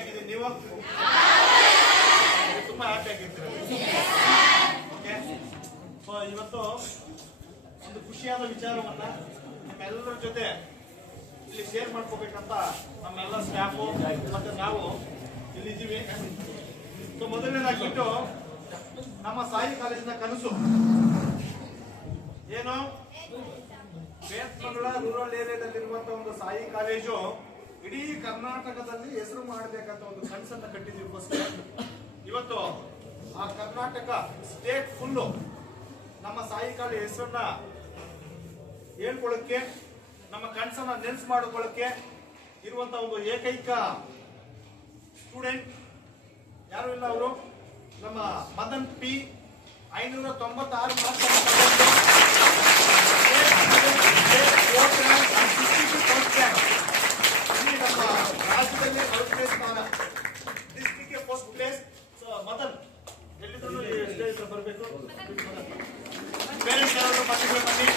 ಆಗಿದ್ದೀನಿ, ನೀವು ತುಂಬಾ ಹ್ಯಾಪಿ ಆಗಿರ್ತೀರ. ಓಕೆ, ಸೊ ಇವತ್ತು ಒಂದು ಖುಷಿಯಾದ ವಿಚಾರವನ್ನ ನಿಮ್ಮೆಲ್ಲರ ಜೊತೆ ಇಲ್ಲಿ ಶೇರ್ ಮಾಡ್ಕೋಬೇಕಂತ ನಮ್ಮೆಲ್ಲ ಸ್ಟಾಫು ಮತ್ತೆ ನಾವು ಇಲ್ಲಿದ್ದೀವಿ. ಸೊ ಮೊದಲನೇದಾಗಿಟ್ಟು ನಮ್ಮ ಸಾಯಿ ಕಾಲೇಜಿನ ಕನಸು ಏನು, ಬೇತ್ಮಂಗಲ ರೂರಲ್ ಏರಿಯಾದಲ್ಲಿರುವಂತಹ ಒಂದು ಸಾಯಿ ಕಾಲೇಜು ಇಡೀ ಕರ್ನಾಟಕದಲ್ಲಿ ಹೆಸರು ಮಾಡಬೇಕಂತ ಒಂದು ಕನಸನ್ನ ಕಟ್ಟಿದ್ದೀವಿ. ಫಸ್ಟ್ ಇವತ್ತು ಆ ಕರ್ನಾಟಕ ಸ್ಟೇಟ್ ಫುಲ್ಲು ನಮ್ಮ ಸಾಯಿ ಕಾಲೇಜ್ ಹೆಸರನ್ನ ಹೇಳ್ಕೊಳ್ಳಕ್ಕೆ, ನಮ್ಮ ಕನಸನ್ನ ನೆನ್ಸ್ ಮಾಡಿಕೊಳ್ಳಕ್ಕೆ ಇರುವಂತ ಒಂದು ಏಕೈಕ ಸ್ಟೂಡೆಂಟ್ ಯಾರು ಇಲ್ಲ, ಅವರು ನಮ್ಮ ಮದನ್ ಪಿ 596 ಮಾರ್ಕ್ಸ್ ನಮ್ಮ ರಾಜ್ಯದಲ್ಲಿ first place, district first place. So Madan ಎಲ್ಲಿದ್ರು ಸ್ಟೇಜ್ ಬರಬೇಕು, ಪೇರೆಂಟ್ಸ್ ಯಾರಾದ್ರೂ ಮಕ್ಕಳು ಬನ್ನಿ.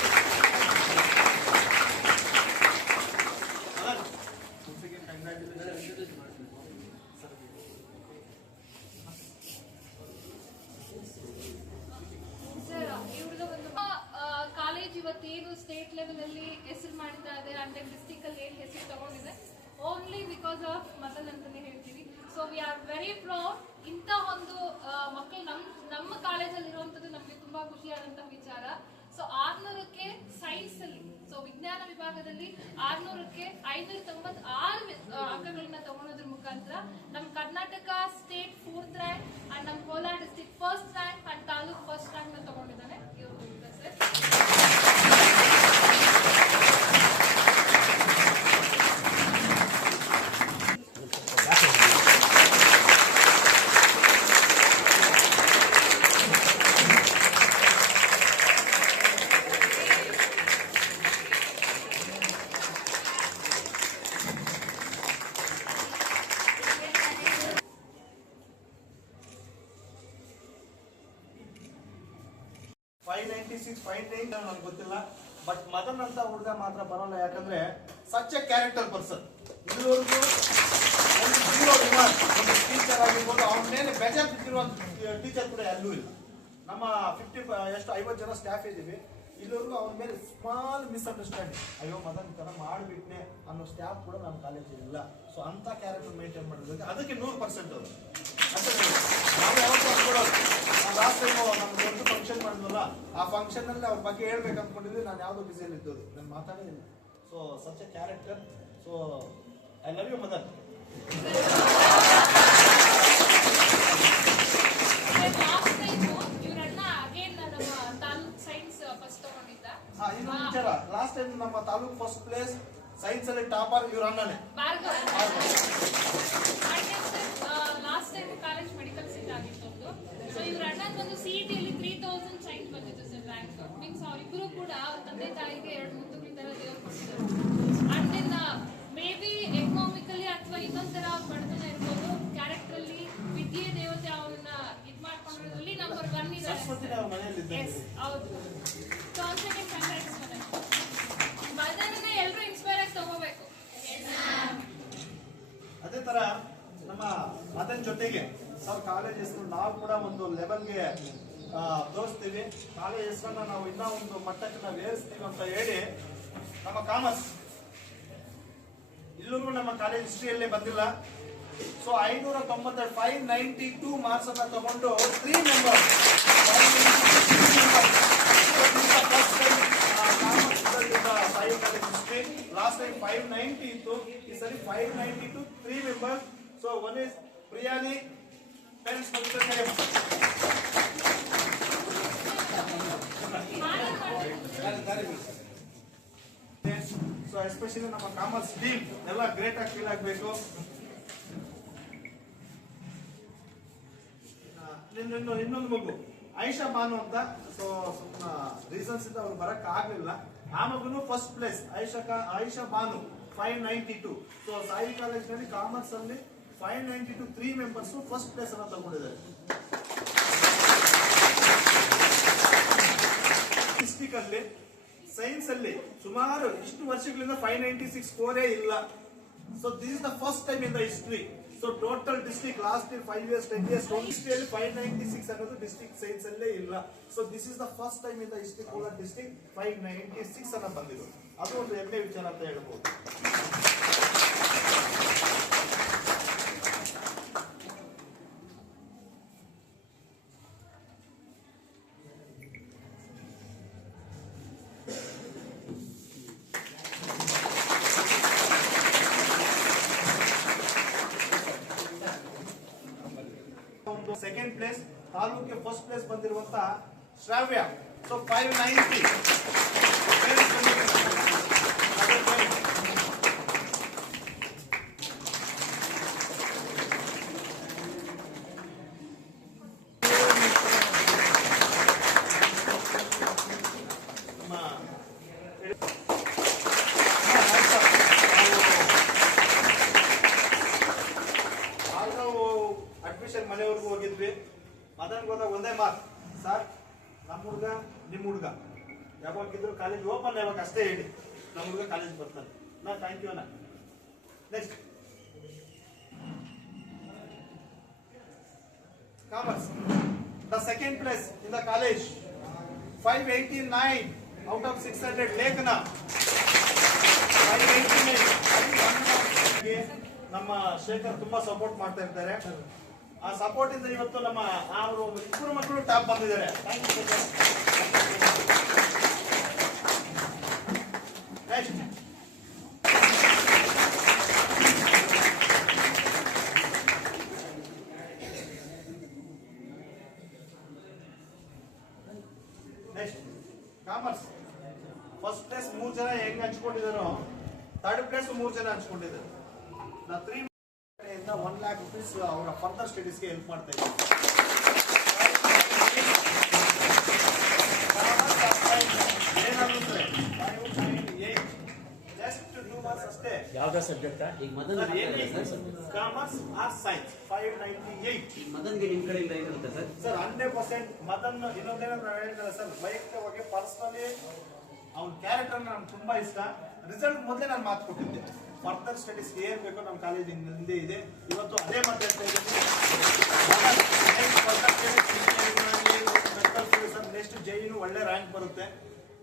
ಕಾಲೇಜ್ ಇವತ್ತೇನು ಸ್ಟೇಟ್ ಲೆವೆಲ್ ಅಲ್ಲಿ ಹೆಸರು ಮಾಡ್ತಾ ಇದೆ ಅಂದ್ರೆ ಡಿಸ್ಟ್ರಿಕ್ಟ್ ಅಲ್ಲಿ ಏನ್ ಹೆಸರು ತಗೊಂಡಿದೆ ಓನ್ಲಿ ಬಿಕಾಸ್ ಆಫ್ ಮದನ್ ಅಂತಾನೆ ಹೇಳ್ತೀವಿ. So we are very proud. ಇಂಥ ಒಂದು ಮಕ್ಕಳು ನಮ್ಮ ಕಾಲೇಜಲ್ಲಿ ಇರುವಂತದ್ದು ನಮ್ಗೆ ತುಂಬಾ ಖುಷಿಯಾದಂತಹ ವಿಚಾರ. ಸೊ 600ಕ್ಕೆ ಸೈನ್ಸ್ ಅಲ್ಲಿ, ಸೊ ವಿಜ್ಞಾನ ವಿಭಾಗದಲ್ಲಿ 600ಕ್ಕೆ 596 ಅಂಕಗಳನ್ನ ತಗೊಳೋದ್ರ ಮುಖಾಂತರ ನಮ್ಮ Karnataka state 4th rank and ನಮ್ಮ Kolar district 1st rank and taluk 1st rank ನ ತಗೊಂಡಿದ್ದಾನೆ ಇವರು ಸರ್. ನನಗೆ ಗೊತ್ತಿಲ್ಲ, ಬಟ್ ಮದನ್ ಅಂತ ಹುಡುಗ ಮಾತ್ರ ಬರೋಲ್ಲ. ಯಾಕಂದ್ರೆ ಸಚ್ ಎ ಕ್ಯಾರೆಕ್ಟರ್ ಪರ್ಸನ್. ಇದುವರೆಗೂ ಒಂದು ಟೀಚರ್ ಆಗಿರ್ಬೋದು, ಅವನ ಮೇಲೆ ಬೇಜಾರ್ ಬಿದ್ದಿರುವಂತ ಟೀಚರ್ ಕೂಡ ಎಲ್ಲೂ ಇಲ್ಲ. ನಮ್ಮ 50 ಜನ ಸ್ಟಾಫ್ ಇದ್ದೀವಿ, ಇಲ್ಲಿವರೆಗೂ ಅವನ ಮೇಲೆ ಸ್ಮಾಲ್ ಮಿಸ್ಅಂಡರ್ಸ್ಟ್ಯಾಂಡಿಂಗ್, ಅಯ್ಯೋ ಮದನ್ ತರ ಮಾಡಿಬಿಟ್ನೆ ಅನ್ನೋ ಸ್ಟಾಫ್ ಕೂಡ ನಮ್ಮ ಕಾಲೇಜಲ್ಲಿ ಇಲ್ಲ. ಸೊ ಅಂತ ಕ್ಯಾರೆಕ್ಟರ್ ಮೇಂಟೈನ್ ಮಾಡಿದ್ರೆ ಅದಕ್ಕೆ 100% ಅದು ಅಂತ ನಾವು ಯಾವತ್ತೂ ಅನ್ಕೊಡೋದು. ಲಾಸ್ಟ್ ಟೈಮ್ ನಮ್ಗೆ ಒಂದು ಫಂಕ್ಷನ್ ಮಾಡಿದ್ವಲ್ಲ, ಆ ಫಂಕ್ಷನ್ ಅಲ್ಲಿ ಅವ್ರ ಬಗ್ಗೆ ಹೇಳ್ಬೇಕು ಅನ್ಕೊಂಡಿದ್ವಿ, ನಾನು ಯಾವ್ದೋ ಬಿಸಿಯಲ್ಲಿ ಇದ್ದೋದು, ನಾನು ಮಾತಾಡೋದಿಲ್ಲ. So such a character. So I love you Madan. ಇನ್ನೊಂದು ವಿಚಾರ, ಲಾಸ್ಟ್ ಟೈಮ್ ನಮ್ಮ ತಾಲೂಕ್ ಫಸ್ಟ್ ಪ್ಲೇಸ್ ಸೈನ್ಸ್ ಅಲ್ಲಿ ಟಾಪರ್ ಇವ್ರ ಅಣ್ಣನೇ. Last time college medical seat ಆಗಿತ್ತು. ಸೊ ಇವ್ರ ಅಣ್ಣ ಬಂದು ಸಿಇಟಿ ಅಲ್ಲಿ 3000 ಸೈನ್ಸ್ ಬಂದಿತ್ತು ಸರ್ ರ್ಯಾಂಕ್. ಮೀನ್ಸ್ ಅವರಿಬ್ಬರು ಕೂಡ ತಂದೆ ತಾಯಿಗೆ 2 ಮುತ್ತುಗಳ ತರ ದೇವರು ಕೊಟ್ಟಿದ್ದಾರೆ. And in may be economically ಅಥವಾ ಇನ್ನೊಂದರ ಬಡತನ ಇರ್ಬೋದು, ಕ್ಯಾರೆಕ್ಟರ್ ಅಲ್ಲಿ ವಿದ್ಯೆ ದೇವತೆ ಅವರನ್ನ ಇದ್ ಮಾಡ್ಕೊಂಡಿರೋದ್ರಲ್ಲಿ ನಂಬರ್ 1 ಇದೆ. ಹೌದು. ಸೊ ಆಲ್ಸೋ ಕಂಗ್ರಾಟ್ಸ್ ಮದನ್ನ ಎಲ್ಲರೂ ಇನ್ಸ್ಪೈರ್ ಆಗಿ ತಗೋಬೇಕು. ಅದೇ ತರ ನಮ್ಮ ಮದನ್ ಜೊತೆಗೆ ಸರ್ ಕಾಲೇಜ್ ಹೆಸರು ನಾವು ಕೂಡ ಒಂದು ಲೆವೆಲ್ಗೆ ತೋರಿಸ್ತೀವಿ. ಕಾಲೇಜ್ ಹೆಸರನ್ನ ನಾವು ಇನ್ನೂ ಒಂದು ಮಟ್ಟಕ್ಕೆ ನಾವು ಏರಿಸ್ತೀವಿ ಅಂತ ಹೇಳಿ ನಮ್ಮ ಕಾಮರ್ಸ್ ಇಲ್ಲೂ ನಮ್ಮ ಕಾಲೇಜ್ ಹಿಸ್ಟ್ರಿಯಲ್ಲೇ ಬಂದಿಲ್ಲ. ಸೊ 592 ಮಾರ್ಕ್ಸ್ ಅನ್ನ ತಗೊಂಡು 3 members Sai college history. Last time 590 ಇತ್ತು, ಈ ಸರಿ 592 3 members. So one is Priyani. Parents, so especially ನಮ್ಮ ಕಾಮರ್ಸ್ ಟೀಮ್ ಎಲ್ಲ ಗ್ರೇಟ್ ಆಗಿ ಫೀಲ್ ಆಗಬೇಕು. ಇನ್ನೊಂದು ಮಗು ಆಯಿಷಾ ಬಾನು ಅಂತ, ಸೊ ರೀಸನ್ಸ್ ಇಂದ ಅವ್ರು ಬರಕ್ ಆಗ್ಲಿಲ್ಲ. ಆ ಮಗುನು first place Ayesha Banu 592. So Sai college ನಲ್ಲಿ ಕಾಮರ್ಸ್ ಅಲ್ಲಿ 592 3 ಮೆಂಬರ್ಸ್ ಫಸ್ಟ್ ಪ್ಲೇಸ್ ಅನ್ನ ತಗೊಂಡಿದ್ದಾರೆ. ಡಿಸ್ಟ್ರಿಕ್ಟ್ ಅಲ್ಲಿ ಸೈನ್ಸ್ ಅಲ್ಲಿ ಸುಮಾರು ಇಷ್ಟು ವರ್ಷಗಳಿಂದ 596 ಸ್ಕೋರೇ ಇಲ್ಲ. So this is the first time in the history. So total district last year 5 years, 10 years, history 596 another district science alle illa. So this is the first time in the history Kolar district 596 ana bandido. ಅದು ಒಂದು ಹೆಮ್ಮೆ ವಿಚಾರ ಅಂತ ಹೇಳ್ಬೋದು. Second place ತಾಲೂಕಿಗೆ first place ಬಂದಿರುವಂತ ಶ್ರಾವ್ಯ. So 590. Admission ಮನೆವರೆಗೂ ಹೋಗಿದ್ವಿ. ಮದನ್ ಹೋದಾಗ ಒಂದೇ ಮಾತು, ಸರ್ ನಮ್ಮ ಹುಡುಗ ನಿಮ್ಮ ಹುಡುಗ ಯಾವಾಗಿದ್ರು ಕಾಲೇಜ್ ಓಪನ್ ಯಾವಾಗ ಅಷ್ಟೇ ಹೇಳಿ, ನಮ್ಮ ಹುಡುಗ ಕಾಲೇಜ್ ಬರ್ತಾನೆ. ನಾ ಥ್ಯಾಂಕ್ ಯು ಅಣ್ಣ. Next commerce, the second place in the college 589 out of 600. ಲೇಖನ 589. ನಮ್ಮ ಶೇಖರ್ ತುಂಬಾ ಸಪೋರ್ಟ್ ಮಾಡ್ತಾ ಇರ್ತಾರೆ. ಆ ಸಪೋರ್ಟ್ ಇಂದ ಇವತ್ತು ನಮ್ಮ ಅವರು ಇಬ್ಬರು ಮಕ್ಕಳು ಟಾಪ್ ಬಂದಿದ್ದಾರೆ. ನೆಕ್ಸ್ಟ್ ಕಾಮರ್ಸ್ ಫಸ್ಟ್ ಪ್ಲೇಸ್ 3 ಜನ ಹೆಂಗ್ ಹಂಚ್ಕೊಂಡಿದ್ದಾರೋ ಥರ್ಡ್ ಪ್ಲೇಸ್ 3 ಜನ ಹಂಚ್ಕೊಂಡಿದ್ದಾರೆ. 1 lakh rupees ಅವರ ಫರ್ದರ್ ಸ್ಟಡೀಸ್ಗೆ ಹೆಲ್ಪ್ ಮಾಡ್ತಾ ಇದ್ದಾರೆ. ಜಸ್ಟ್ 2 ಮಾರ್ಕ್ಸ್ ಅಷ್ಟೇ. ಯಾವ್ದಾ ಸಬ್ಜೆಕ್ಟ್ ಈಗ ಮದನ್ ಕಾಮರ್ಸ್ ಆರ್ ಸೈನ್ಸ್ 598. ಮದನ್ಗೆ ನಿಮ್ ಕಡೆಯಿಂದ ಏನಿರುತ್ತೆ ಸರ್? ಸರ್ 100% ಮದನ್ ಇನ್ನೊಂದೇನಾದ್ರು ನಾವು ಹೇಳ್ತಾರೆ ಸರ್, ವೈಯಕ್ತಿಕವಾಗಿ ಪರ್ಸನಲಿ ಅವ್ನ ಕ್ಯಾರೆಕ್ಟರ್ ನನ್ಗೆ ತುಂಬಾ ಇಷ್ಟ. ರಿಸಲ್ಟ್ ಮೊದಲೇ ನಾನು ಮಾತು ಕೊಟ್ಟಿದ್ದೆ, ಫರ್ದರ್ ಸ್ಟಡೀಸ್ ಏನ್ ಬೇಕೋ ನಮ್ಮ ಕಾಲೇಜ್ ಹಿಂದೆ ಇದೆ. ಇವತ್ತು ಅದೇ ಮಾತಾಡ್ತಾ ಇದ್ದೀನಿ. ನೆಕ್ಸ್ಟ್ ಜೈನು ಒಳ್ಳೆ ರ್ಯಾಂಕ್ ಬರುತ್ತೆ.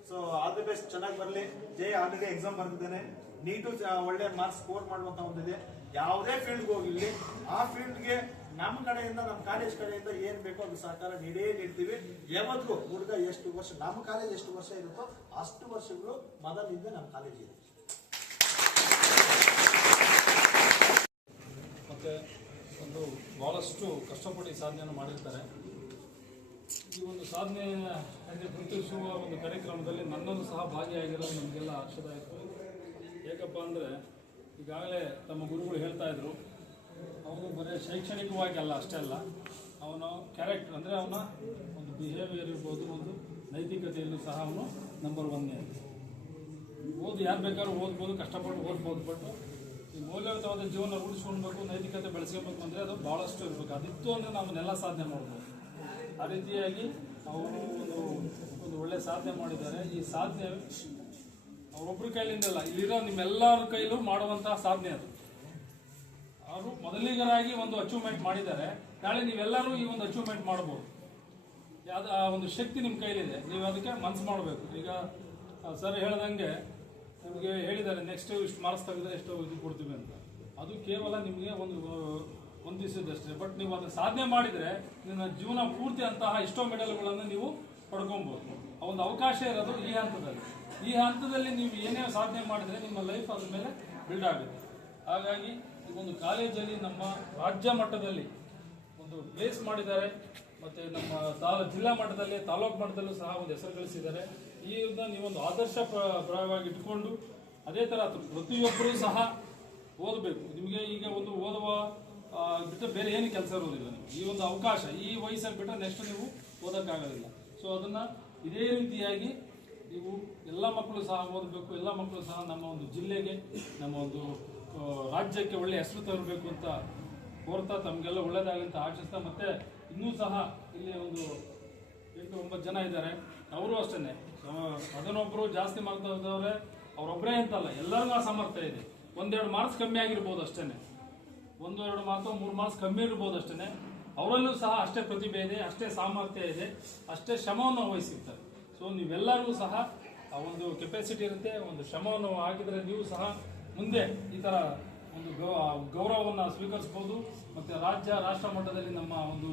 ಸೊ ಆಲ್ ದಿ ಬೆಸ್ಟ್, ಚೆನ್ನಾಗಿ ಬರಲಿ. ಜೈ ಆಲ್ರೆಡಿ ಎಕ್ಸಾಮ್ ಬರ್ತಿದ್ದೇನೆ. ನೀಟು ಒಳ್ಳೆ ಮಾರ್ಕ್ಸ್ ಸ್ಕೋರ್ ಮಾಡುವಂತ ಒಂದಿದೆ. ಯಾವುದೇ ಫೀಲ್ಡ್ಗೆ ಹೋಗಿರ್ಲಿ, ಆ ಫೀಲ್ಡ್ಗೆ ನಮ್ಮ ಕಡೆಯಿಂದ, ನಮ್ಮ ಕಾಲೇಜ್ ಕಡೆಯಿಂದ ಏನ್ ಬೇಕೋ ಅದು ಸಹಕಾರ ನೀಡ್ತೀವಿ. ಯಾವತ್ತಿಗೂ ಹುಡುಗ ಎಷ್ಟು ವರ್ಷ, ನಮ್ಮ ಕಾಲೇಜ್ ಎಷ್ಟು ವರ್ಷ ಇರುತ್ತೋ ಅಷ್ಟು ವರ್ಷಗಳು ಮೊದಲಿಂದ ನಮ್ಮ ಕಾಲೇಜ್ ಇದೆ. ಮತ್ತು ಒಂದು ಭಾಳಷ್ಟು ಕಷ್ಟಪಟ್ಟು ಸಾಧನೆಯನ್ನು ಮಾಡಿರ್ತಾರೆ. ಈ ಒಂದು ಸಾಧನೆ ಗುರುತಿಸುವ ಒಂದು ಕಾರ್ಯಕ್ರಮದಲ್ಲಿ ನನ್ನನ್ನು ಸಹ ಭಾಗಿಯಾಗಿರೋದು ನಮಗೆಲ್ಲ ಹರ್ಷದಾಯಕ. ಏಕಪ್ಪ ಅಂದರೆ ಈಗಾಗಲೇ ತಮ್ಮ ಗುರುಗಳು ಹೇಳ್ತಾ ಇದ್ರು, ಅವನು ಬರೀ ಶೈಕ್ಷಣಿಕವಾಗಿ ಅಲ್ಲ, ಅಷ್ಟೇ ಅಲ್ಲ, ಅವನ ಕ್ಯಾರೆಕ್ಟರ್ ಅಂದರೆ ಅವನ ಒಂದು ಬಿಹೇವಿಯರ್ ಇರ್ಬೋದು, ಒಂದು ನೈತಿಕತೆಯಲ್ಲೂ ಸಹ ಅವನು ನಂಬರ್ 1ನೇ. ಓದಿ ಯಾರು ಬೇಕಾದ್ರೂ ಓದ್ಬೋದು, ಕಷ್ಟಪಟ್ಟು ಓದ್ಬೋದು. ಬಟ್ ಈ ಮೌಲ್ಯಯುತವಾದ ಜೀವನ ರೂಢಿಸ್ಕೊಳ್ಬೇಕು, ನೈತಿಕತೆ ಬೆಳೆಸ್ಕೋಬೇಕು ಅಂದರೆ ಅದು ಭಾಳಷ್ಟು ಇರಬೇಕು. ಅದಿತ್ತು ಅಂದರೆ ನಾವನ್ನೆಲ್ಲ ಸಾಧನೆ ಮಾಡ್ಬೋದು. ಆ ರೀತಿಯಾಗಿ ಅವರು ಒಂದು ಒಳ್ಳೆ ಸಾಧನೆ ಮಾಡಿದ್ದಾರೆ. ಈ ಸಾಧನೆ ಅವರೊಬ್ಬರ ಕೈಲಿಂದಲ್ಲ, ಇಲ್ಲಿರೋ ನಿಮ್ಮೆಲ್ಲರ ಕೈಲೂ ಮಾಡುವಂತಹ ಸಾಧನೆ ಅದು. ಅವರು ಮೊದಲಿಗರಾಗಿ ಒಂದು ಅಚೀವ್ಮೆಂಟ್ ಮಾಡಿದ್ದಾರೆ. ನಾಳೆ ನೀವೆಲ್ಲರೂ ಈ ಒಂದು ಅಚೀವ್ಮೆಂಟ್ ಮಾಡ್ಬೋದು. ಯಾವ್ದು ಆ ಒಂದು ಶಕ್ತಿ ನಿಮ್ಮ ಕೈಲಿದೆ, ನೀವು ಅದಕ್ಕೆ ಮನಸ್ಸು ಮಾಡಬೇಕು. ಈಗ ಸರ್ ಹೇಳ್ದಂಗೆ ನಿಮಗೆ ಹೇಳಿದ್ದಾರೆ ನೆಕ್ಸ್ಟ್ ಇಷ್ಟು ಮಾರ್ಕ್ಸ್ ತೆಗೆದ್ರೆ ಎಷ್ಟು ಇದು ಕೊಡ್ತೀವಿ ಅಂತ. ಅದು ಕೇವಲ ನಿಮಗೆ ಒಂದು ದಿವಸದಷ್ಟೇ. ಬಟ್ ನೀವು ಅದನ್ನು ಸಾಧನೆ ಮಾಡಿದರೆ ನಿಮ್ಮ ಜೀವನ ಪೂರ್ತಿ ಅಂತಹ ಎಷ್ಟೋ ಮೆಡಲ್ಗಳನ್ನು ನೀವು ಪಡ್ಕೊಬೋದು. ಆ ಒಂದು ಅವಕಾಶ ಇರೋದು ಈ ಹಂತದಲ್ಲಿ. ಈ ಹಂತದಲ್ಲಿ ನೀವು ಏನೇ ಸಾಧನೆ ಮಾಡಿದರೆ ನಿಮ್ಮ ಲೈಫ್ ಅದ್ರ ಮೇಲೆ ಬಿಲ್ಡ್ ಆಗುತ್ತೆ. ಹಾಗಾಗಿ ಈ ಒಂದು ಕಾಲೇಜಲ್ಲಿ ನಮ್ಮ ರಾಜ್ಯ ಮಟ್ಟದಲ್ಲಿ ಒಂದು ಪ್ಲೇಸ್ ಮಾಡಿದ್ದಾರೆ. ಮತ್ತು ನಮ್ಮ ಜಿಲ್ಲಾ ಮಟ್ಟದಲ್ಲಿ, ತಾಲೂಕು ಮಟ್ಟದಲ್ಲೂ ಸಹ ಒಂದು ಹೆಸರು ಗಳಿಸಿದ್ದಾರೆ. ಈ ನೀವೊಂದು ಆದರ್ಶ ಪ್ರಾಯವಾಗಿ ಇಟ್ಕೊಂಡು ಅದೇ ಥರ ಪ್ರತಿಯೊಬ್ಬರೂ ಸಹ ಓದಬೇಕು. ನಿಮಗೆ ಈಗ ಒಂದು ಓದುವ ಬಿಟ್ಟರೆ ಬೇರೆ ಏನು ಕೆಲಸ ಇರೋದಿಲ್ಲ. ನೀವು ಈ ಒಂದು ಅವಕಾಶ ಈ ವಯಸ್ಸಲ್ಲಿ ಬಿಟ್ಟರೆ ನೆಕ್ಸ್ಟ್ ನೀವು ಓದೋಕ್ಕಾಗೋದಿಲ್ಲ. ಸೊ ಅದನ್ನು ಇದೇ ರೀತಿಯಾಗಿ ನೀವು ಎಲ್ಲ ಮಕ್ಕಳು ಸಹ ಓದಬೇಕು. ಎಲ್ಲ ಮಕ್ಕಳು ಸಹ ನಮ್ಮ ಒಂದು ಜಿಲ್ಲೆಗೆ, ನಮ್ಮ ಒಂದು ರಾಜ್ಯಕ್ಕೆ ಒಳ್ಳೆ ಹೆಸರು ತರಬೇಕು ಅಂತ ಕೋರ್ತಾ, ತಮಗೆಲ್ಲ ಒಳ್ಳೆಯದಾಗಂತ ಆಶಿಸ್ತಾ, ಮತ್ತು ಇನ್ನೂ ಸಹ ಇಲ್ಲಿ ಒಂದು 8-9 ಜನ ಇದ್ದಾರೆ. ಅವರು ಅಷ್ಟೇ, ಅದನ್ನೊಬ್ಬರು ಜಾಸ್ತಿ ಮಾಡ್ತಾ ಇದ್ದವ್ರೆ, ಅವರೊಬ್ಬರೇ ಅಂತಲ್ಲ, ಎಲ್ಲರಿಗೂ ಆ ಸಾಮರ್ಥ್ಯ ಇದೆ. ಒಂದೆರಡು ಮಾರ್ಕ್ಸ್ ಕಮ್ಮಿ ಆಗಿರ್ಬೋದು ಅಷ್ಟೇ, 1-2 ಮಾರ್ಕ್ಸ್ 3 ಮಾರ್ಕ್ಸ್ ಕಮ್ಮಿ ಇರ್ಬೋದು ಅಷ್ಟೇ. ಅವರಲ್ಲೂ ಸಹ ಅಷ್ಟೇ ಪ್ರತಿಭೆ ಇದೆ, ಅಷ್ಟೇ ಸಾಮರ್ಥ್ಯ ಇದೆ, ಅಷ್ಟೇ ಶ್ರಮವನ್ನು ವಹಿಸಿರ್ತಾರೆ. ಸೊ ನೀವೆಲ್ಲರೂ ಸಹ ಆ ಒಂದು ಕೆಪಾಸಿಟಿ ಇರುತ್ತೆ, ಒಂದು ಶ್ರಮವನ್ನು ಹಾಕಿದರೆ ನೀವು ಸಹ ಮುಂದೆ ಈ ಥರ ಒಂದು ಗೌರವವನ್ನು ಸ್ವೀಕರಿಸ್ಬೋದು. ಮತ್ತು ರಾಷ್ಟ್ರ ಮಟ್ಟದಲ್ಲಿ ನಮ್ಮ ಒಂದು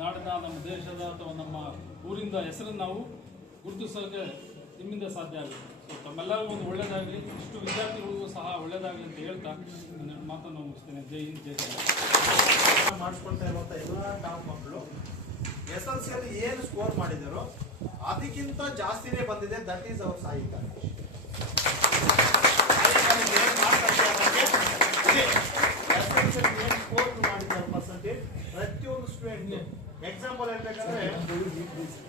ನಾಡಿನ, ನಮ್ಮ ದೇಶದ ಅಥವಾ ನಮ್ಮ ಊರಿಂದ ಹೆಸರನ್ನು ನಾವು ಗುರುತಿಸೋಕೆ ನಿಮ್ಮಿಂದ ಸಾಧ್ಯ ಆಗುತ್ತೆ. ಸೊ ತಮ್ಮೆಲ್ಲರಿಗೂ ಒಂದು ಒಳ್ಳೆಯದಾಗಲಿ, ಇಷ್ಟು ವಿದ್ಯಾರ್ಥಿಗಳಿಗೂ ಸಹ ಒಳ್ಳೆಯದಾಗಲಿ ಅಂತ ಹೇಳ್ತಾ ನನ್ನ ಮಾತನ್ನು ಮುಗಿಸ್ತೇನೆ. ಜೈ ಹಿಂದ್, ಜೈ ಕರ್ನಾಟಕ. ಮಾಡಿಸ್ಕೊಳ್ತಾ ಇರುವಂಥ ಎಲ್ಲ ಟಾಪ್ ಮಕ್ಕಳು SLC ಏನು ಸ್ಕೋರ್ ಮಾಡಿದಾರೋ ಅದಕ್ಕಿಂತ ಜಾಸ್ತಿನೇ ಬಂದಿದೆ. That is our Sai college. ಏನು ಸ್ಕೋರ್ ಮಾಡಿದ್ದಾರೆ ಪರ್ಸೆಂಟೇಜ್ ಪ್ರತಿಯೊಂದು ಸ್ಟೂಡೆಂಟ್. ಎಕ್ಸಾಂಪಲ್ ಹೇಳ್ಬೇಕಂದ್ರೆ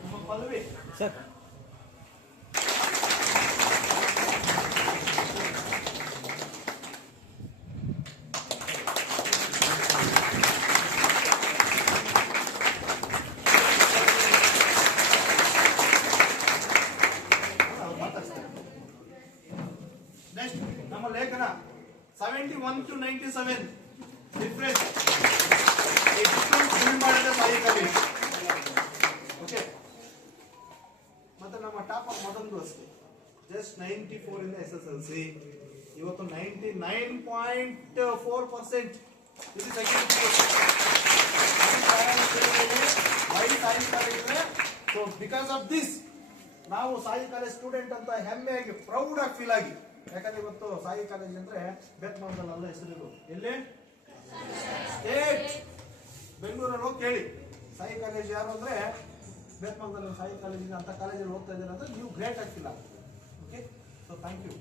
ನಮ್ಮ ಪಲ್ವಿ ಸರ್, ನೆಕ್ಸ್ಟ್ ನಮ್ಮ ಲೇಖನ 71 to 97 ಡಿಫ್ರೆನ್ಸ್ ಬಿಲ್ಡ್ ಮಾಡಿದ ಸಾಯಿ ಕಾಲೇಜ್. ಓಕೆ, ಮತ್ತೆ ನಮ್ಮ ಟಾಪ್ ಮೊದಲು ಅಷ್ಟೇ ಜಸ್ಟ್ 94 ಇಂದ SSLC, ಇವತ್ತು 99.4%. ಇದು second Sai college. So because of this ನಾವು ಸಾಯಿ ಕಾಲೇಜ್ ಸ್ಟೂಡೆಂಟ್ ಅಂತ ಹೆಮ್ಮೆಯಾಗಿ ಪ್ರೌಡ್ ಆಗಿ ಫೀಲ್ ಆಗಿ, ಯಾಕಂದ್ರೆ ಇವತ್ತು ಸಾಯಿ ಕಾಲೇಜ್ ಅಂದ್ರೆ ಬೇತ್ಮಂಗಲಲ್ಲ ಹೆಸರು. ಎಲ್ಲಿ ಸ್ಟೇಟ್ ಬೆಂಗಳೂರಲ್ಲಿ ಹೋಗಿ ಕೇಳಿ ಸಾಯಿ ಕಾಲೇಜ್ ಯಾರು ಅಂದ್ರೆ ಬೇತ್ಮಂಗಲ ಸಾಯಿ ಕಾಲೇಜ್ ಅಂತ ಕಾಲೇಜಲ್ಲಿ ಓದ್ತಾ ಇದ್ದೀರಾ ಅಂದ್ರೆ ನೀವು ಗ್ರೇಟ್ ಆಗಿ ಫೀಲ್ ಆಗುತ್ತೆ. Okay, so thank you.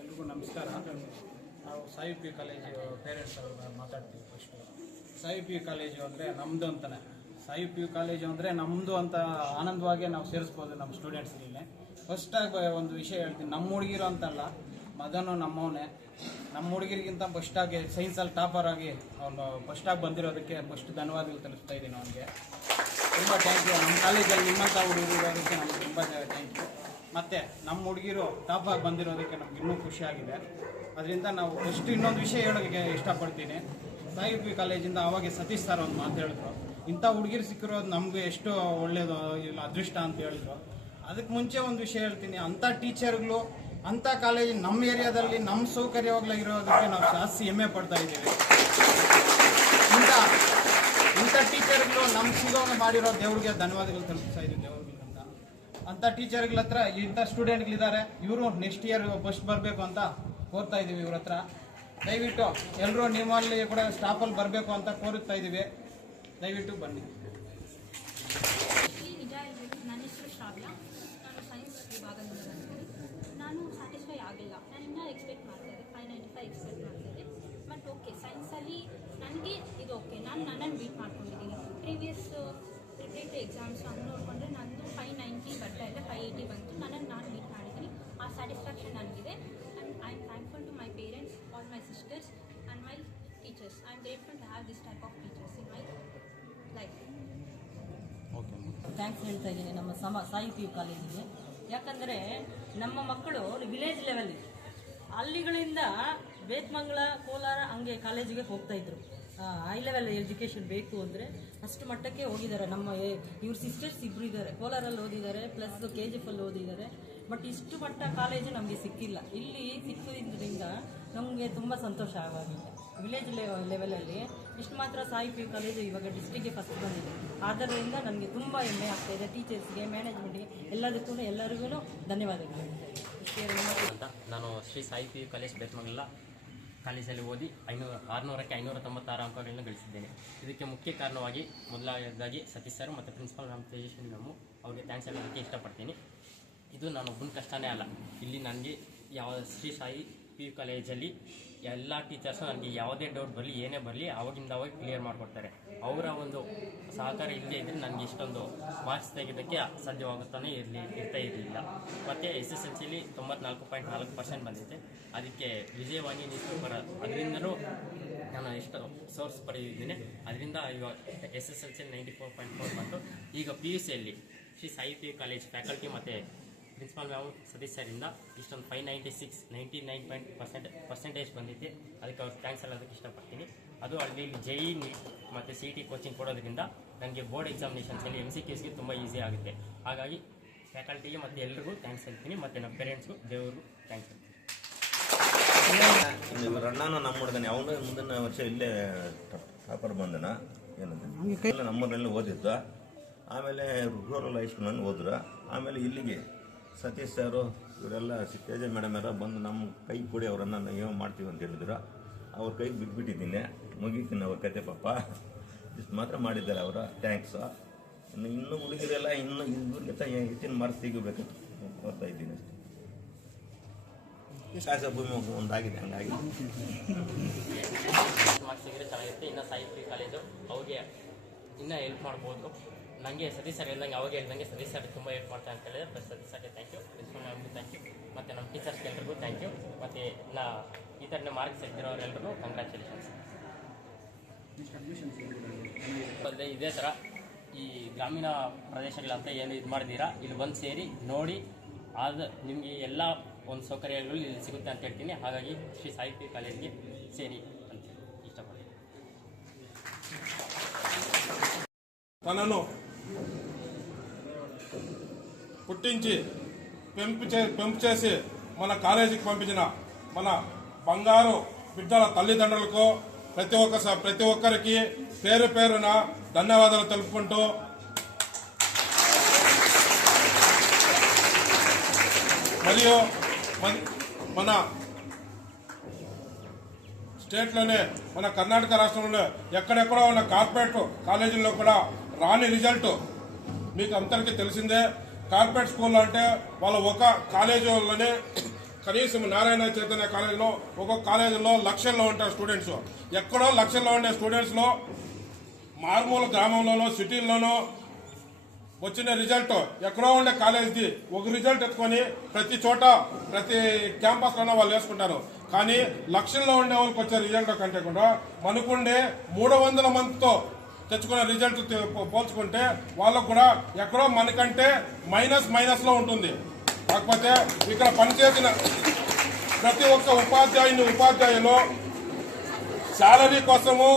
ಎಲ್ರಿಗೂ ನಮಸ್ಕಾರ. ನಾವು ಸಾಯಿ ಪಿ ಕಾಲೇಜು ಪೇರೆಂಟ್ಸ್ ಅವ್ರನ್ನ ಮಾತಾಡ್ತೀವಿ. ಫಸ್ಟು ಸಾಯಿ ಪಿ ಕಾಲೇಜು ಅಂದರೆ ನಮ್ಮದು ಅಂತಾನೆ. ಸಾಯಿ ಪಿ ಕಾಲೇಜು ಅಂದರೆ ನಮ್ಮದು ಅಂತ ಆನಂದವಾಗಿ ನಾವು ಸೇರಿಸ್ಬೋದು ನಮ್ಮ ಸ್ಟೂಡೆಂಟ್ಸ್ಗೆ. ಫಸ್ಟಾಗಿ ಒಂದು ವಿಷಯ ಹೇಳ್ತೀನಿ, ನಮ್ಮ ಹುಡುಗಿರು ಅಂತಲ್ಲ, ಮದನು ನಮ್ಮವನೇ. ನಮ್ಮ ಹುಡುಗಿರಿಗಿಂತ ಫಸ್ಟಾಗಿ ಸೈನ್ಸಲ್ಲಿ ಟಾಪರ್ ಆಗಿ ಅವನು ಫಸ್ಟಾಗಿ ಬಂದಿರೋದಕ್ಕೆ ಫಸ್ಟ್ ಧನ್ಯವಾದಗಳು ತಿಳಿಸ್ತಾ ಇದ್ದೀನಿ ಅವನಿಗೆ. ತುಂಬ ಥ್ಯಾಂಕ್ ಯು. ನಮ್ಮ ಕಾಲೇಜಲ್ಲಿ ನಿಮ್ಮಂಥ ಹುಡುಗರು ಇರೋದಕ್ಕೆ ನಮ್ಗೆ ತುಂಬ ಥ್ಯಾಂಕ್ ಯು. ಮತ್ತು ನಮ್ಮ ಹುಡುಗಿರು ಟಾಪಾಗಿ ಬಂದಿರೋದಕ್ಕೆ ನಮ್ಗೆ ಇನ್ನೂ ಖುಷಿಯಾಗಿದೆ. ಅದರಿಂದ ನಾವು ಫಸ್ಟ್ ಇನ್ನೊಂದು ವಿಷಯ ಹೇಳೋಕ್ಕೆ ಇಷ್ಟಪಡ್ತೀನಿ. ಸಾಯಿ ಪಿ ಕಾಲೇಜಿಂದ ಅವಾಗ ಸತೀಶ್ ಸರ್ ಒಂದು ಮಾತು ಹೇಳಿದ್ರು, ಇಂಥ ಹುಡುಗಿರು ಸಿಕ್ಕಿರೋದು ನಮಗೆ ಎಷ್ಟು ಒಳ್ಳೆಯದು, ಇಲ್ಲ ಅದೃಷ್ಟ ಅಂತ ಹೇಳಿದ್ರು. ಅದಕ್ಕೆ ಮುಂಚೆ ಒಂದು ವಿಷಯ ಹೇಳ್ತೀನಿ, ಅಂಥ ಟೀಚರ್ಗಳು ಅಂಥ ಕಾಲೇಜ್ ನಮ್ಮ ಏರಿಯಾದಲ್ಲಿ ನಮ್ಮ ಸೌಕರ್ಯವಾಗಲಿರೋದಕ್ಕೆ ನಾವು ಜಾಸ್ತಿ ಹೆಮ್ಮೆ ಪಡ್ತಾ ಇದ್ದೀವಿ. ಇಂಥ ಟೀಚರ್ಗಳು ನಮ್ಮ ಸಿಗೋಂಗೆ ಮಾಡಿರೋ ದೇವ್ರಿಗೆ ಧನ್ಯವಾದಗಳು ತಲುಪಿಸ್ತಾ ಇದ್ದೀವಿ ದೇವ್ರಿಗೆ ಅಂತ. ಅಂಥ ಟೀಚರ್ಗಳ ಹತ್ರ ಇಂಥ ಸ್ಟೂಡೆಂಟ್ಗಳಿದ್ದಾರೆ, ಇವರು ನೆಕ್ಸ್ಟ್ ಇಯರ್ ಫಸ್ಟ್ ಬರಬೇಕು ಅಂತ ಕೋರ್ತಾ ಇದ್ದೀವಿ ಇವ್ರ ಹತ್ರ. ದಯವಿಟ್ಟು ಎಲ್ಲರೂ ನಿಮ್ಮಲ್ಲಿ ಕೂಡ ಸ್ಟಾಫಲ್ಲಿ ಬರಬೇಕು ಅಂತ ಕೋರುತ್ತಾ ಇದ್ದೀವಿ. ದಯವಿಟ್ಟು ಬನ್ನಿ. ನಿಜ ಹೇಳ್ಬೇಕು, ನನ್ನ ಹೆಸರು ಶ್ರಾವ್ಯ. ನಾನು ಸೈನ್ಸ್ ವಿಭಾಗದಿಂದ ಬಂದಿದ್ದೀನಿ. ನಾನು ಸ್ಯಾಟಿಸ್ಫೈ ಆಗಿಲ್ಲ. ನಾನು ಇನ್ನೂ ಎಕ್ಸ್ಪೆಕ್ಟ್ ಮಾಡ್ತಾಯಿದ್ದೆ 595 ಎಕ್ಸ್ಪೆಕ್ಟ್ ಮಾಡ್ತಾಯಿದ್ದೆ. ಬಟ್ ಓಕೆ, ಸೈನ್ಸಲ್ಲಿ ನನಗೆ ಇದು ಓಕೆ. ನಾನು ನನ್ನನ್ನು ಬೀಟ್ ಮಾಡ್ಕೊಂಡಿದ್ದೀನಿ. ಪ್ರೀವಿಯಸ್ ಪ್ರಿಪ್ರೇಟರಿ ಎಕ್ಸಾಮ್ಸ್ ಹಂಗೆ ನೋಡಿಕೊಂಡ್ರೆ ನಂದು 590 ಬರ್ತಾ ಇಲ್ಲ, 580 ಬಂತು. ನನ್ನನ್ನು ನಾನು ಬೀಟ್ ಮಾಡಿದ್ದೀನಿ. ಆ ಸ್ಯಾಟಿಸ್ಫ್ಯಾಕ್ಷನ್ ನನಗಿದೆ. And I am thankful to my parents, all my sisters and my teachers. I am grateful to have this type of teachers in my life. Thanks ಹೇಳ್ತಾ ಇದ್ದೀನಿ ನಮ್ಮ ಸಾಯಿ ಪಿ ಯು ಕಾಲೇಜಿಗೆ. ಯಾಕಂದರೆ ನಮ್ಮ ಮಕ್ಕಳು ವಿಲೇಜ್ ಲೆವೆಲ್ ಹಳ್ಳಿಗಳಿಂದ ಬೇತ್ಮಂಗಲ, ಕೋಲಾರ ಹಂಗೆ ಕಾಲೇಜಿಗೆ ಹೋಗ್ತಾಯಿದ್ರು. ಹೈ ಲೆವೆಲ್ ಎಜುಕೇಷನ್ ಬೇಕು ಅಂದರೆ ಅಷ್ಟು ಮಟ್ಟಕ್ಕೆ ಹೋಗಿದ್ದಾರೆ. ನಮ್ಮ ಇವ್ರ ಸಿಸ್ಟರ್ಸ್ ಇಬ್ಬರು ಇದ್ದಾರೆ, ಕೋಲಾರಲ್ಲಿ ಓದಿದ್ದಾರೆ, ಪ್ಲಸ್ KGF ಓದಿದ್ದಾರೆ. ಬಟ್ ಇಷ್ಟು ಮಟ್ಟ ಕಾಲೇಜು ನಮಗೆ ಸಿಕ್ಕಿಲ್ಲ. ಇಲ್ಲಿ ಸಿಕ್ಕಿದ್ರಿಂದ ನಮಗೆ ತುಂಬ ಸಂತೋಷ ಆಗಿದೆ. ವಿಲೇಜ್ ಲೆವೆಲಲ್ಲಿ ಇಷ್ಟು ಮಾತ್ರ ಸಾಯಿ ಪಿ ಯು ಕಾಲೇಜು ಇವಾಗ ಡಿಸ್ಟ್ರಿಕ್ಗೆ ಫಸ್ಟ್ ಬಂದಿದೆ. ಆದ್ದರಿಂದ ನನಗೆ ತುಂಬ ಹೆಮ್ಮೆ ಆಗ್ತಾಯಿದೆ. ಟೀಚರ್ಸ್ಗೆ, ಮ್ಯಾನೇಜ್ಮೆಂಟ್ಗೆ, ಎಲ್ಲರಿಗೂ ಧನ್ಯವಾದಗಳು ಅಂತ. ನಾನು Shri Sai P U college Bethamangala ಕಾಲೇಜಲ್ಲಿ ಓದಿ 600ಕ್ಕೆ 596 ಅಂಕಗಳನ್ನು ಗಳಿಸಿದ್ದೇನೆ. ಇದಕ್ಕೆ ಮುಖ್ಯ ಕಾರಣವಾಗಿ ಮೊದಲನೇದಾಗಿ ಸತೀಶ್ ಸರ್ ಮತ್ತು ಪ್ರಿನ್ಸಿಪಾಲ್ ರಾಮ್ ತೇಜಸ್ವಿ ನಮ್ಮು ಅವ್ರಿಗೆ ಥ್ಯಾಂಕ್ಸ್ ಹೇಳೋದಕ್ಕೆ ಇಷ್ಟಪಡ್ತೀನಿ. ಇದು ನಾನು ಒಬ್ಬನ ಕಷ್ಟನೇ ಅಲ್ಲ. ಇಲ್ಲಿ ನನಗೆ ಶ್ರೀ ಸಾಯಿ ಪಿ ಯು ಕಾಲೇಜಲ್ಲಿ ಎಲ್ಲ ಟೀಚರ್ಸು ನನಗೆ ಯಾವುದೇ ಡೌಟ್ ಬರಲಿ, ಏನೇ ಬರಲಿ ಅವಾಗಿಂದ ಅವಾಗ ಕ್ಲಿಯರ್ ಮಾಡಿಕೊಡ್ತಾರೆ. ಅವರ ಒಂದು ಸಹಕಾರ ಇಲ್ಲದೆ ಇದ್ದರೆ ನನಗೆ ಇಷ್ಟೊಂದು ಮಾರ್ಕ್ಸ್ ತೆಗೆಯೋದಕ್ಕೆ ಸಾಧ್ಯವಾಗುತ್ತಾನೆ ಇರ್ತಾ ಇರಲಿಲ್ಲ. ಮತ್ತು SSLCಲಿ 94.4% ಬಂದಿದೆ. ಅದಕ್ಕೆ ವಿಜಯವಾಣಿ ನ್ಯೂಸ್ ಪೇಪರ್ ಅದರಿಂದಲೂ ನಾನು ಎಷ್ಟು ಸೋರ್ಸ್ ಪಡೆದಿದ್ದೀನಿ. ಅದರಿಂದ ಇವಾಗ SSLC 94.4 ಬಂತು. ಈಗ PUCಯಲ್ಲಿ Shri Sai PU college faculty ಮತ್ತು ಪ್ರಿನ್ಸಿಪಾಲ್ ಮ್ಯಾಮ್ ಸತೀಶ್ ಸರಿಂದ ಇಷ್ಟೊಂದು 596 ಬಂದಿದೆ. ಅದಕ್ಕೆ ಅವ್ರು ಥ್ಯಾಂಕ್ಸ್ ಹೇಳೋದಕ್ಕೆ ಇಷ್ಟಪಡ್ತೀನಿ. ಅದು ಅಲ್ಲಿ JEE ನೀಟ್ ಮತ್ತು CET ಕೋಚಿಂಗ್ ಕೊಡೋದ್ರಿಂದ ನನಗೆ ಬೋರ್ಡ್ ಎಕ್ಸಾಮಿನೇಷನ್ಸಲ್ಲಿ MCQಸ್ಗೆ ತುಂಬ ಈಸಿ ಆಗುತ್ತೆ. ಹಾಗಾಗಿ ಫ್ಯಾಕಲ್ಟಿಗೆ ಮತ್ತು ಎಲ್ರಿಗೂ ಥ್ಯಾಂಕ್ಸ್ ಹೇಳ್ತೀನಿ, ಮತ್ತು ನಮ್ಮ ಪೇರೆಂಟ್ಸ್ಗೂ ದೇವ್ರಿಗೂ ಥ್ಯಾಂಕ್ಸ್ ಹೇಳ್ತೀನಿ. ಇವ್ರ ಅಣ್ಣನೂ ನಮ್ಮ ಹುಡುಗನೇ, ಅವನು ಮುಂದಿನ ವರ್ಷ ಇಲ್ಲೇ ಟಾಪರ್ ಬಂದನ. ಏನಂದ್ರೆ ನಮ್ಮೂರಲ್ಲಿ ಓದಿದ್ದು. ಆಮೇಲೆ ರೂರಲ್ ಹೈಸ್ಕೂಲಲ್ಲಿ ಹೋದ್ರು. ಆಮೇಲೆ ಇಲ್ಲಿಗೆ ಸತೀಶ್ ಸರು ಇವರೆಲ್ಲ ತೇಜ ಮೇಡಮ್ ಎಲ್ಲ ಬಂದು ನಮ್ಮ ಕೈ ಕೊಡಿ ಅವರನ್ನು ಏನೋ ಮಾಡ್ತೀವಿ ಅಂತ ಹೇಳಿದ್ರು. ಅವ್ರ ಕೈಗೆ ಬಿಟ್ಬಿಟ್ಟಿದ್ದೀನಿ, ಮುಗೀತೀನಿ ಅವ್ರ ಕತೆ ಪಾಪ. ಇಷ್ಟು ಮಾತ್ರ ಮಾಡಿದ್ದಾರೆ ಅವರು, ಥ್ಯಾಂಕ್ಸು. ಇನ್ನೂ ಹುಡುಗಿರೆಲ್ಲ ಇನ್ನೂ ಇವ್ರಿಗಿಂತ ಹೆಚ್ಚಿನ ಮಾರ್ಕ್ಸ್ ತೆಗಿಬೇಕು ಓದ್ತಾ ಇದ್ದೀನಿ ಅಷ್ಟೇ. ಕಾಸ ಭೂಮಿ ಒಂದಾಗಿದೆ, ಹಂಗಾಗಿ ಮಾರ್ಕ್ಸ್ ಸಿಗರೆ ಚೆನ್ನಾಗಿರುತ್ತೆ. ಇನ್ನು ಸಾಯಿ PU ಕಾಲೇಜು ಅವ್ರಿಗೆ ಇನ್ನೂ ಹೆಲ್ಪ್ ಮಾಡ್ಬೋದು. ನನಗೆ ಸತೀಶ್ ಸರ್ ಹೇಳ್ದಂಗೆ ಅವಾಗ ಹೇಳ್ದಂಗೆ ಸತೀಶ್ ಸರ್ ತುಂಬ ಹೆಲ್ಪ್ ಮಾಡ್ತಾರೆ ಅಂತ ಹೇಳಿದ್ರೆ, ಪ್ಲಸ್ ಸತೀಶ್ ಸರ್ಗೆ ಥ್ಯಾಂಕ್ ಯು, ಪ್ರಿನ್ಸಿಪಲ್ ಮ್ಯಾಮ್ಗೂ ಥ್ಯಾಂಕ್ ಯು, ಮತ್ತು ನಮ್ಮ ಟೀಚರ್ಸ್ಗೆ ಎಲ್ರಿಗೂ ಥ್ಯಾಂಕ್ ಯು, ಮತ್ತು ಈ ಥರನೇ ಮಾರ್ಕ್ಸ್ ಎತ್ತಿರೋರೆಲ್ಲರಿಗೂ ಕಂಗ್ರ್ಯಾಚುಲೇಷನ್ಸ್. ಅಲ್ಲದೆ ಇದೇ ಥರ ಈ ಗ್ರಾಮೀಣ ಪ್ರದೇಶಗಳಂತ ಏನು ಇದು ಮಾಡಿದ್ದೀರಾ, ಇಲ್ಲಿ ಬಂದು ಸೇರಿ ನೋಡಿ, ಅದು ನಿಮಗೆ ಎಲ್ಲ ಒಂದು ಸೌಕರ್ಯಗಳು ಇಲ್ಲಿ ಸಿಗುತ್ತೆ ಅಂತ ಹೇಳ್ತೀನಿ. ಹಾಗಾಗಿ ಶ್ರೀ ಸಾಯಿ PU ಕಾಲೇಜ್ಗೆ ಸೇರಿ ಅಂತ ಇಷ್ಟಪಡ್ತೀನಿ. తనను పుట్టించి పెంపు చేసి మన కాలేజీకి పంపించిన మన బంగారు బిడ్డల తల్లిదండ్రులకు ప్రతి ఒక్కరికి పేరు పేరున ధన్యవాదాలు తెలుపుకుంటూ మరియు మన స్టేట్లోనే మన కర్ణాటక రాష్ట్రంలో ఎక్కడెక్కడో ఉన్న కార్పొరేట్ కాలేజీల్లో కూడా రాని రిజల్ట్ మీకు అందరికీ తెలిసిందే. కార్పొరేట్ స్కూల్ అంటే వాళ్ళ ఒక కాలేజీలోనే కనీసం నారాయణ చైతన్య కాలేజీలో ఒక్కొక్క కాలేజీలో లక్షల్లో ఉంటారు స్టూడెంట్స్. ఎక్కడో లక్షల్లో ఉండే స్టూడెంట్స్లో మారుమూల గ్రామంలోనో సిటీల్లోనో వచ్చిన రిజల్ట్ ఎక్కడో ఉండే కాలేజీది ఒక రిజల్ట్ ఎత్తుకొని ప్రతి చోట ప్రతి క్యాంపస్లోనే వాళ్ళు వేసుకుంటారు. కానీ లక్షల్లో ఉండే వాళ్ళకి వచ్చే రిజల్ట్ కంటే కూడా మనకుండే 300 మందితో తెచ్చుకున్న రిజల్ట్ పోల్చుకుంటే వాళ్ళకు కూడా ఎక్కడో మనకంటే మైనస్ లో ఉంటుంది. కాకపోతే ఇక్కడ పనిచేసిన ప్రతి ఒక్క ఉపాధ్యాయులు శాలరీ కోసము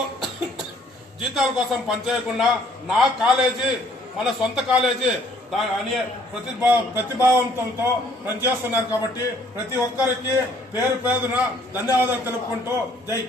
జీతాల కోసం పనిచేయకుండా నా కాలేజీ మన సొంత కాలేజీ అని ప్రతిభావంతంతో పనిచేస్తున్నారు. కాబట్టి ప్రతి ఒక్కరికి పేరు పేరున ధన్యవాదాలు తెలుపుకుంటూ జై